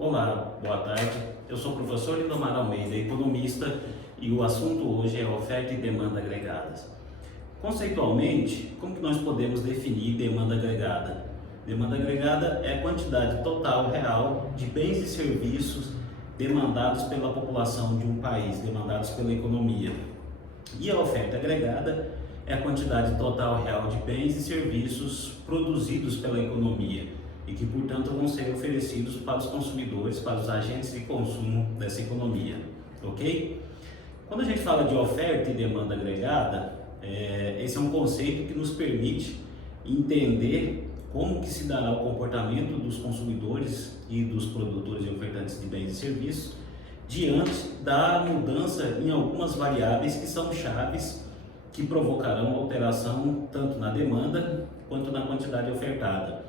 Olá, boa tarde. Eu sou o professor Lindomar Almeida, economista, e o assunto hoje é oferta e demanda agregadas. Conceitualmente, como que nós podemos definir demanda agregada? Demanda agregada é a quantidade total real de bens e serviços demandados pela população de um país, demandados pela economia. E a oferta agregada é a quantidade total real de bens e serviços produzidos pela economia e que, portanto, vão ser oferecidos para os consumidores, para os agentes de consumo dessa economia, ok? Quando a gente fala de oferta e demanda agregada, esse é um conceito que nos permite entender como que se dará o comportamento dos consumidores e dos produtores e ofertantes de bens e serviços diante da mudança em algumas variáveis que são chaves que provocarão alteração tanto na demanda quanto na quantidade ofertada.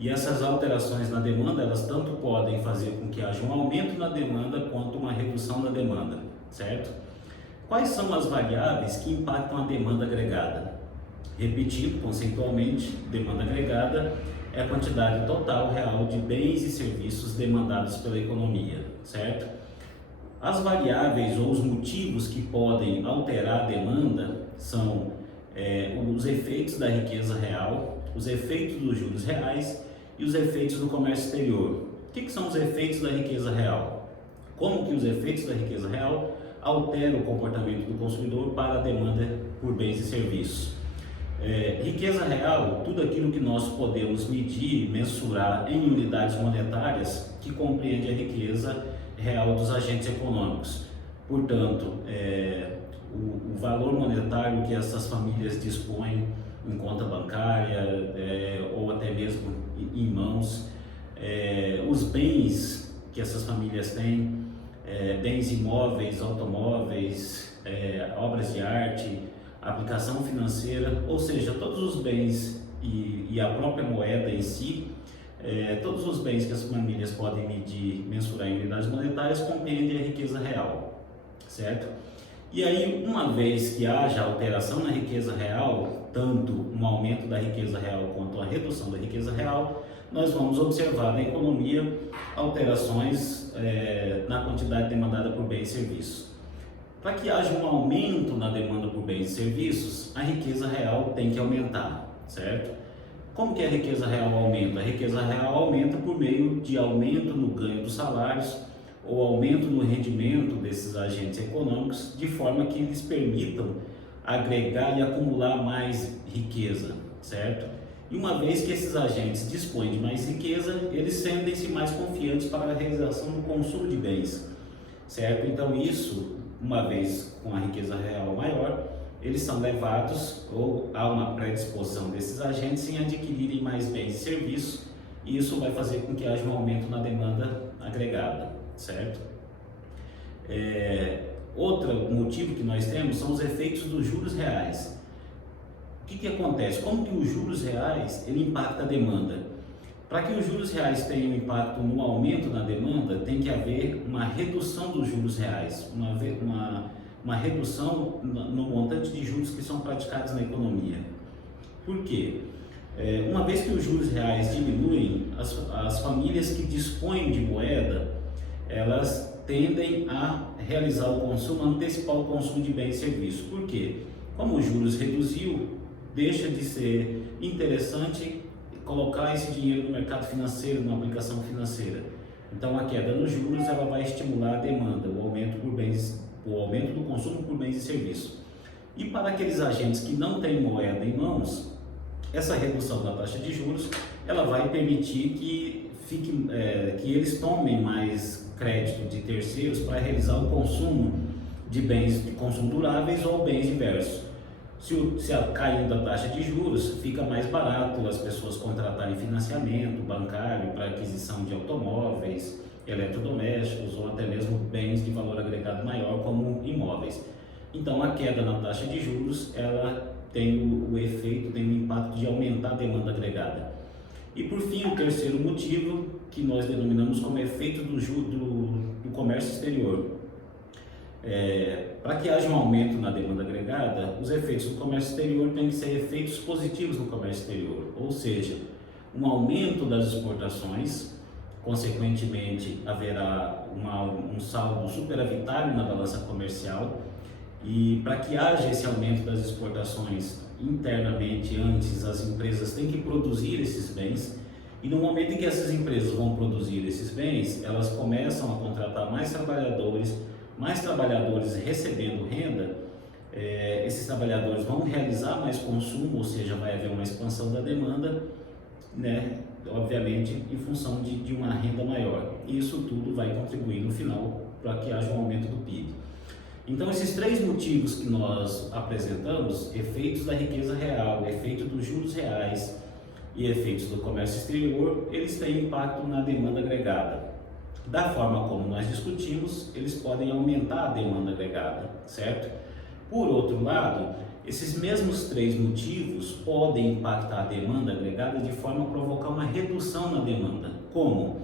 E essas alterações na demanda, elas tanto podem fazer com que haja um aumento na demanda quanto uma redução na demanda, certo? Quais são as variáveis que impactam a demanda agregada? Repetindo conceitualmente, demanda agregada é a quantidade total real de bens e serviços demandados pela economia, certo? As variáveis ou os motivos que podem alterar a demanda são os efeitos da riqueza real, os efeitos dos juros reais e os efeitos do comércio exterior. O que são os efeitos da riqueza real? Como que os efeitos da riqueza real alteram o comportamento do consumidor para a demanda por bens e serviços? Riqueza real, tudo aquilo que nós podemos medir, mensurar em unidades monetárias que compreende a riqueza real dos agentes econômicos. Portanto, o valor monetário que essas famílias dispõem em conta bancária ou até mesmo em mãos, os bens que essas famílias têm, bens imóveis, automóveis, obras de arte, aplicação financeira, ou seja, todos os bens e a própria moeda em si, todos os bens que as famílias podem medir, mensurar em unidades monetárias, compreendem a riqueza real, certo? E aí, uma vez que haja alteração na riqueza real, tanto um aumento da riqueza real quanto a redução da riqueza real, nós vamos observar na economia alterações na quantidade demandada por bens e serviços. Para que haja um aumento na demanda por bens e serviços, a riqueza real tem que aumentar, certo? Como que a riqueza real aumenta? A riqueza real aumenta por meio de aumento no ganho dos salários ou aumento no rendimento desses agentes econômicos, de forma que eles permitam agregar e acumular mais riqueza, certo? E uma vez que esses agentes dispõem de mais riqueza, eles sentem-se mais confiantes para a realização do consumo de bens, certo? Então isso, uma vez com a riqueza real maior, eles são levados ou há uma predisposição desses agentes em adquirirem mais bens e serviços, e isso vai fazer com que haja um aumento na demanda agregada, certo? Outro motivo que nós temos são os efeitos dos juros reais. O que acontece? Como que os juros reais ele impacta a demanda? Para que os juros reais tenham impacto no aumento na demanda, tem que haver uma redução dos juros reais, uma redução no montante de juros que são praticados na economia. Por quê? Uma vez que os juros reais diminuem, as famílias que dispõem de moeda, elas tendem a realizar o consumo, antecipar o consumo de bens e serviços. Por quê? Como os juros reduziu, deixa de ser interessante colocar esse dinheiro no mercado financeiro, numa aplicação financeira. Então a queda nos juros ela vai estimular a demanda, o aumento do consumo por bens e serviços. E para aqueles agentes que não têm moeda em mãos, essa redução da taxa de juros ela vai permitir que eles tomem mais crédito de terceiros para realizar o consumo de bens de consumo duráveis ou bens diversos. Se caindo a taxa de juros, fica mais barato as pessoas contratarem financiamento bancário para aquisição de automóveis, eletrodomésticos ou até mesmo bens de valor agregado maior como imóveis. Então a queda na taxa de juros ela tem o efeito, tem o impacto de aumentar a demanda agregada. E por fim, o terceiro motivo que nós denominamos como efeito do comércio exterior. Para que haja um aumento na demanda agregada, os efeitos do comércio exterior têm que ser efeitos positivos no comércio exterior, ou seja, um aumento das exportações consequentemente haverá um saldo superavitário na balança comercial, e para que haja esse aumento das exportações internamente, antes as empresas têm que produzir esses bens, e no momento em que essas empresas vão produzir esses bens, elas começam a contratar mais trabalhadores recebendo renda. Esses trabalhadores vão realizar mais consumo, ou seja, vai haver uma expansão da demanda, né? Obviamente em função de uma renda maior. E isso tudo vai contribuir no final para que haja um aumento do PIB. Então, esses três motivos que nós apresentamos, efeitos da riqueza real, efeito dos juros reais e efeitos do comércio exterior, eles têm impacto na demanda agregada. Da forma como nós discutimos, eles podem aumentar a demanda agregada, certo? Por outro lado, esses mesmos três motivos podem impactar a demanda agregada de forma a provocar uma redução na demanda. Como?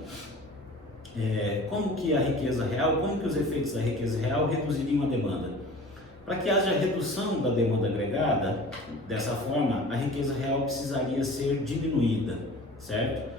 Como que a riqueza real, como que os efeitos da riqueza real reduziriam a demanda? Para que haja redução da demanda agregada, dessa forma, a riqueza real precisaria ser diminuída, certo?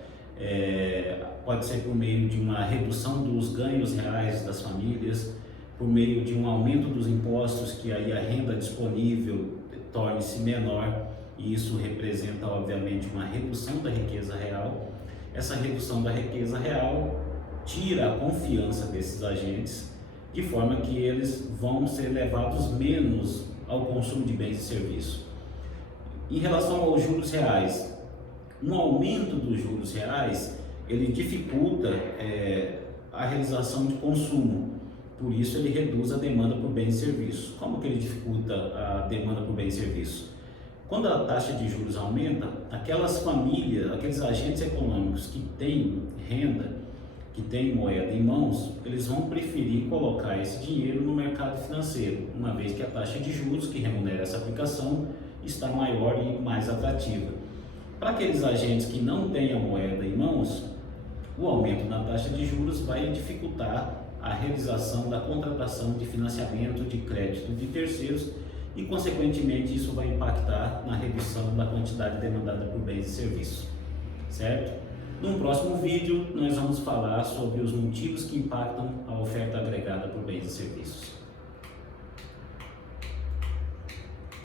Pode ser por meio de uma redução dos ganhos reais das famílias, por meio de um aumento dos impostos, que aí a renda disponível torne-se menor, e isso representa, obviamente, uma redução da riqueza real. Essa redução da riqueza real tira a confiança desses agentes, de forma que eles vão ser levados menos ao consumo de bens e serviços. Em relação aos juros reais, um aumento dos juros reais, ele dificulta a realização de consumo, por isso ele reduz a demanda por bens e serviços. Como que ele dificulta a demanda por bens e serviços? Quando a taxa de juros aumenta, aquelas famílias, aqueles agentes econômicos que têm renda, que têm moeda em mãos, eles vão preferir colocar esse dinheiro no mercado financeiro, uma vez que a taxa de juros que remunera essa aplicação está maior e mais atrativa. Para aqueles agentes que não têm a moeda em mãos, o aumento na taxa de juros vai dificultar a realização da contratação de financiamento de crédito de terceiros e, consequentemente, isso vai impactar na redução da quantidade demandada por bens e serviços, certo? Num próximo vídeo, nós vamos falar sobre os motivos que impactam a oferta agregada por bens e serviços.